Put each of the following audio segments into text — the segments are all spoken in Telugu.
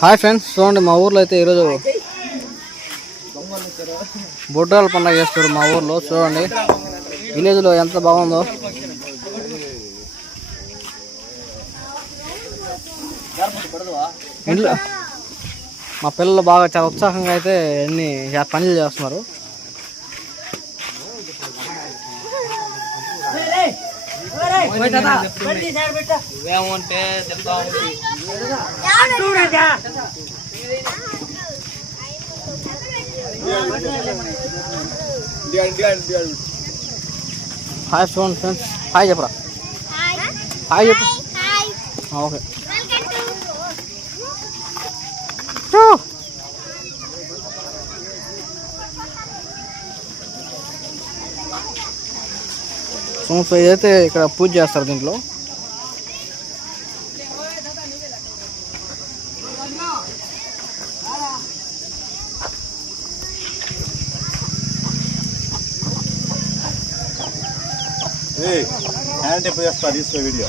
హాయ్ ఫ్రెండ్స్ చూడండి మా ఊర్లో అయితే ఈరోజు బొడ్రాల పండుగ చేస్తారు మా ఊర్లో చూడండి. విలేజ్లో ఎంత బాగుందో. ఇంట్లో మా పిల్లలు బాగా చాలా ఉత్సాహంగా అయితే అన్ని పనులు చేస్తున్నారు. ఉంది హాయ్ చూడండి ఫ్రెండ్స్ హాయ్ చెప్పరా? హాయ్ చెప్పు. ఓకే సో ఇదైతే ఇక్కడ పూజ చేస్తారు దీంట్లో హ్యాండ్ ఎప్పుడు చేస్తా తీసుకో వీడియో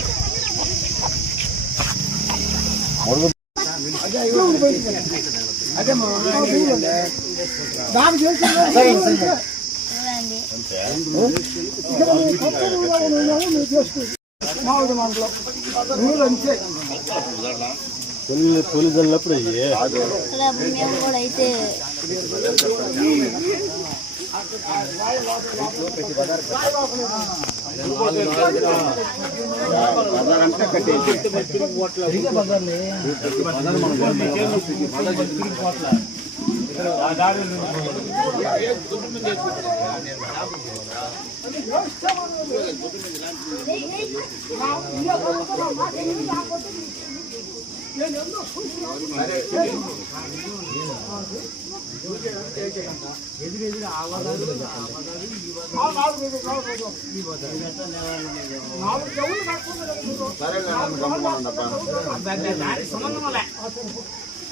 తొలి తొలి జల్లప్పుడు మేము కూడా అయితే ఎదురెదురు ఆ సరే సంబంధం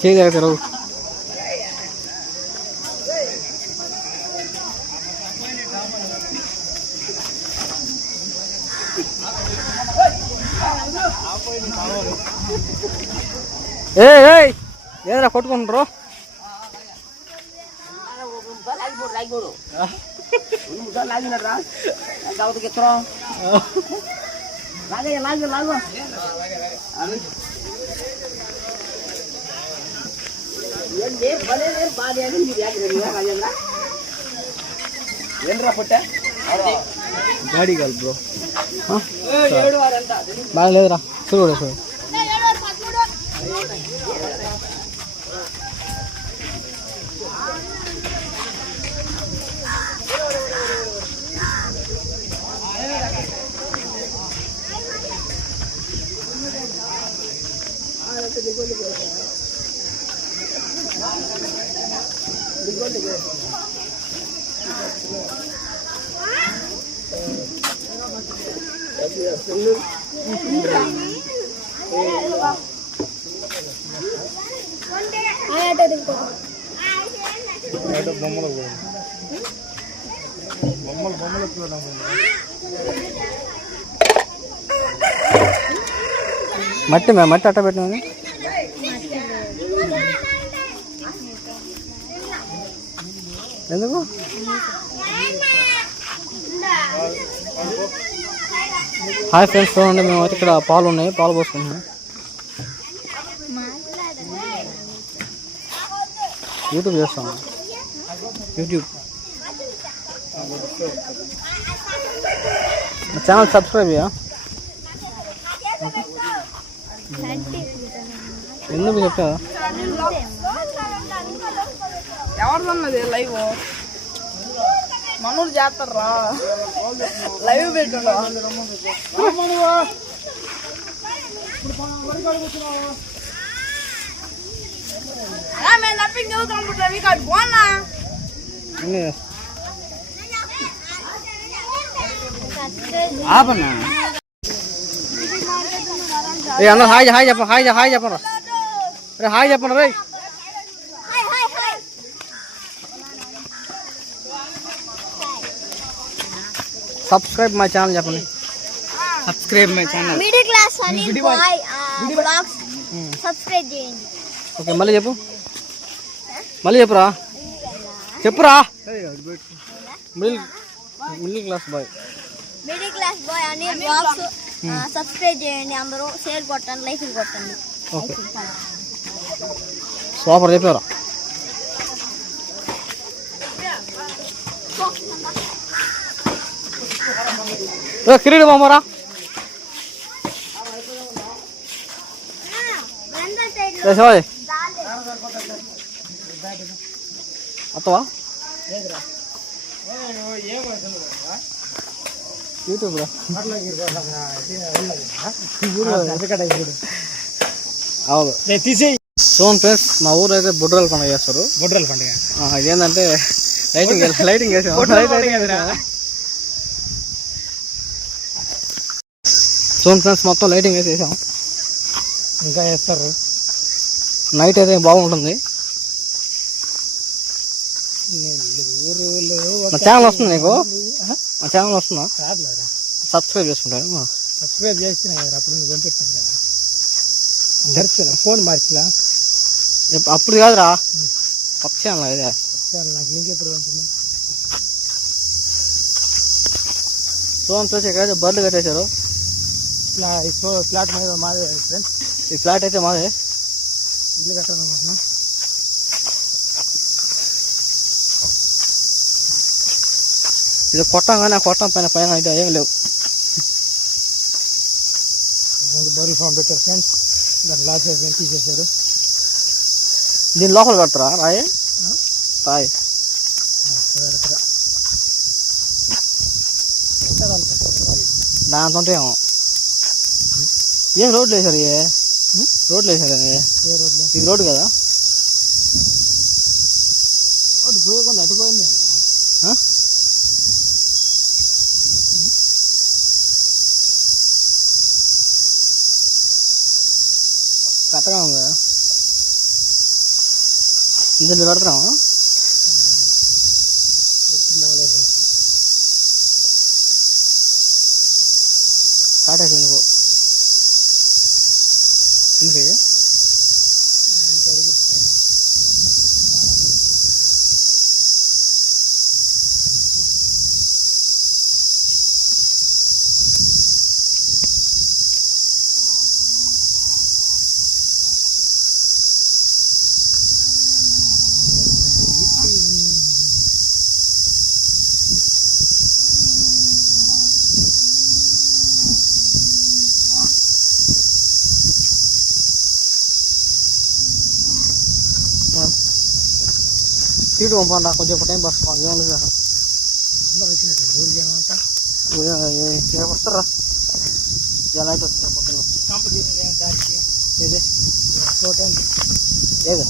చేయి దగ్గర ఏ ఏయ్ ఏదైనా కొట్టుకుంటారు గాడి కాదు బ్రో బాగా లేదురా చూడు చూడు ఆటో దిగుతా మట్టి మే మట్టి అట్ట పెట్టినా ఎందుకు? హాయ్ ఫ్రెండ్స్ చూడండి మేము అయితే ఇక్కడ పాలు ఉన్నాయి పాలు పోసుకుంటున్నాం. యూట్యూబ్ చేస్తాం. యూట్యూబ్ ఛానల్ సబ్స్క్రైబ్ చేయా. ఎందుకు చెప్పా ఎవరిదన్నది లైవ్ మనూరు చేస్తారా లైవ్ పెట్టండు అలా మేము తప్ప ఇంకెవరు కంప్యూటర్ మీకు అటు పోనా అన్నీ సబ్స్క్రైబ్ ఆపన్నా ఏ అన్న హాయ్ హాయ్ చెప్ప హాయ్ హాయ్ చెప్పరా రే హాయ్ చెప్పండి రే hi hi hi subscribe my channel చెప్పండి subscribe my channel middle class అని బాయ్ బ్లాగ్స్ సబ్స్క్రైబ్ చేయండి. ఓకే మళ్ళీ చెప్పు. మళ్ళీ చెప్పురా. చెప్పురా. Middle middle class boy middle class boy అని బ్లాగ్స్ సబ్స్క్రైబ్ చేయండి అందరూ. షేర్ కొట్టండి లైక్ కొట్టండి. ఓకే సూపర్ చెప్పారా? కిరీడు మామరా శివాజీ. అత్తవా? యూట్యూబ్ అవును. సోన్ ఫ్రెండ్స్ మా ఊరు అయితే బుడ్రాల పండుగ చేస్తారు. బొడ్రల పండుగ. ఇదేంటంటే లైటింగ్ లైటింగ్ వేసాం సోన్ ఫ్రెండ్స్ మొత్తం లైటింగ్ వేసేసాం. ఇంకా వేస్తారు. నైట్ అయితే బాగుంటుంది. ఛానల్ వస్తుంది నీకు? నా ఛానల్ వస్తుందా? సబ్స్క్రైబ్ చేసుకుంటాను సబ్స్క్రైబ్ చేస్తున్నా కదా అప్పుడు నువ్వు పంపిస్తాను కదా. ఫోన్ మర్చిలా? ఇప్పు- అప్పుడు కాదురా. కొత్త ఛానల్ సరే నాకు లింక్ ఎప్పుడు బర్రెలు కట్టేశారు ఇట్లా ఈ ఫ్లో- ఫ్లాట్ మీద మాదే ఫ్రెండ్స్ ఈ ఫ్లాట్ అయితే మాదే. ఇల్లు కట్టాలనుకుంటున్నా ఇది కొట్టం కానీ ఆ కొట్టం పైన పైన అయితే ఏం లేవు. బర్రెలు ఫామ్ పెట్టారు ఫ్రెండ్స్ దాని లాస్ అయిపోయింది తీసేశారు? దీని లోపల కడతారా రాయి? రాయి. దాంతో ఏమో. ఏం రోడ్లు వేసారు ఏ? రోడ్లు వేసారు ఏ? రోడ్లో ఇది రోడ్డు కదా? రోడ్డు పోయకుండా అటుపోయింది? కరెక్ట్గా ఉంది ఇందులో పెడుతున్నామా ఎట్టి మాలేసేసి కాటేసి ఎందుకు ఎందుకు సీటు పంపండి కొంచెం టైం పాస్ ఏం లేదు అందరూ వచ్చినట్టు ఏమంతా వస్తారా ఎలా అయితే వస్తారా దానికి ఏది తోట ఉంది. ఏది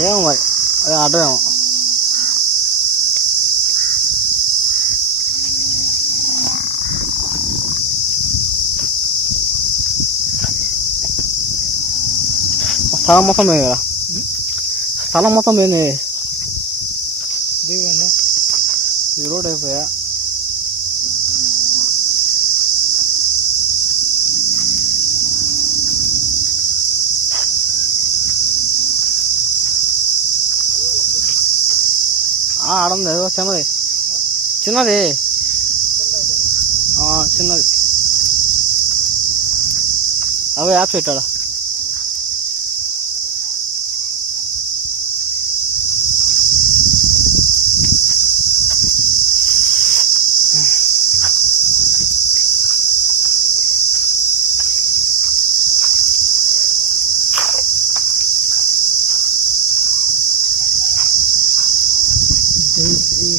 ఏమో మరి అదే ఆర్డర్ స్థలం మొత్తం పోయింది కదా స్థలం మొత్తం పోయింది ఈ రోడ్ అయిపోయా ఆడుంది ఏదో చిన్నది చిన్నది చిన్నది అవే యాప్స్ పెట్టాడా two, three.